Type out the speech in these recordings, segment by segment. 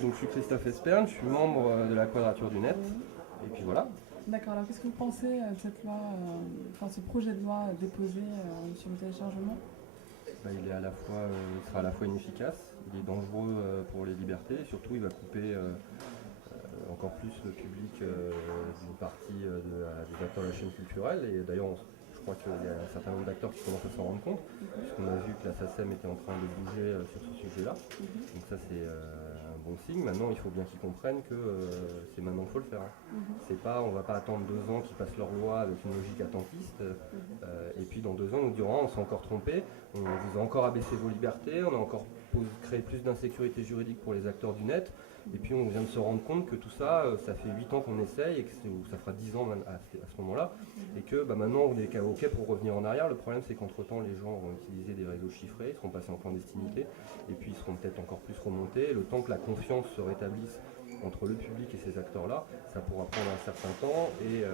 Donc je suis Christophe Esperne, je suis membre de la Quadrature du Net, et puis voilà. D'accord, alors qu'est-ce que vous pensez de cette loi, ce projet de loi déposé sur le téléchargement? Il est il sera à la fois inefficace, il est dangereux pour les libertés, et surtout il va couper encore plus le public d'une partie des acteurs de la chaîne culturelle. Et d'ailleurs, je crois qu'il y a un certain nombre d'acteurs qui commencent à s'en rendre compte, puisqu'on a vu que la SACEM était en train de bouger sur ce sujet-là. Donc ça, c'est un bon signe. Maintenant, il faut bien qu'ils comprennent que c'est maintenant qu'il faut le faire. C'est pas, on ne va pas attendre 2 ans qu'ils passent leur loi avec une logique attentiste, et puis dans 2 ans, on nous dira on s'est encore trompé, on vous a encore abaissé vos libertés, on a encore créé plus d'insécurité juridique pour les acteurs du net. Et puis on vient de se rendre compte que tout ça, ça fait 8 ans qu'on essaye, et que ça fera 10 ans à ce moment-là, et que maintenant on est OK pour revenir en arrière. Le problème c'est qu'entre-temps les gens vont utiliser des réseaux chiffrés, ils seront passés en clandestinité, et puis ils seront peut-être encore plus remontés. Le temps que la confiance se rétablisse entre le public et ces acteurs-là, ça pourra prendre un certain temps, et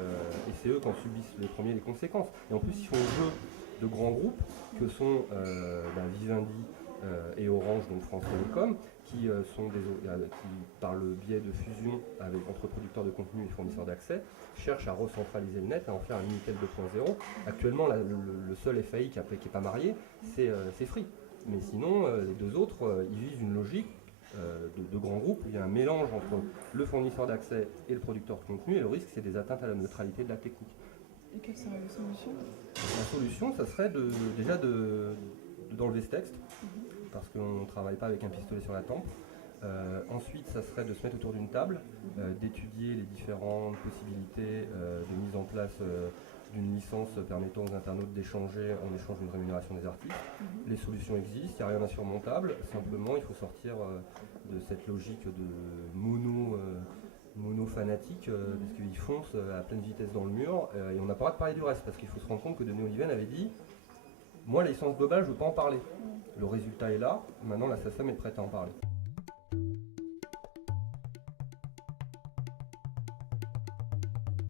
c'est eux qui en subissent les premiers les conséquences. Et en plus ils font le jeu de grands groupes que sont Vivendi et Orange, donc France Télécom, qui par le biais de fusion entre producteurs de contenu et fournisseurs d'accès, cherchent à recentraliser le net, à en faire un Minitel 2.0. Actuellement, le seul FAI qui n'est pas marié, c'est Free. Mais sinon, les deux autres, ils vivent une logique de grands groupes où il y a un mélange entre le fournisseur d'accès et le producteur de contenu, et le risque, c'est des atteintes à la neutralité de la technique. Et quelle serait la solution? La solution, ça serait d'enlever ce texte, parce qu'on ne travaille pas avec un pistolet sur la tempe. Ensuite, ça serait de se mettre autour d'une table, d'étudier les différentes possibilités de mise en place d'une licence permettant aux internautes d'échanger en échange d'une rémunération des artistes. Les solutions existent, il n'y a rien d'insurmontable. Simplement, il faut sortir de cette logique de mono fanatique, parce qu'ils foncent à pleine vitesse dans le mur, et on n'a pas le droit de parler du reste, parce qu'il faut se rendre compte que Denis Oliven avait dit « Moi, la licence globale, je ne veux pas en parler ». Le résultat est là, maintenant la SACEM est prête à en parler.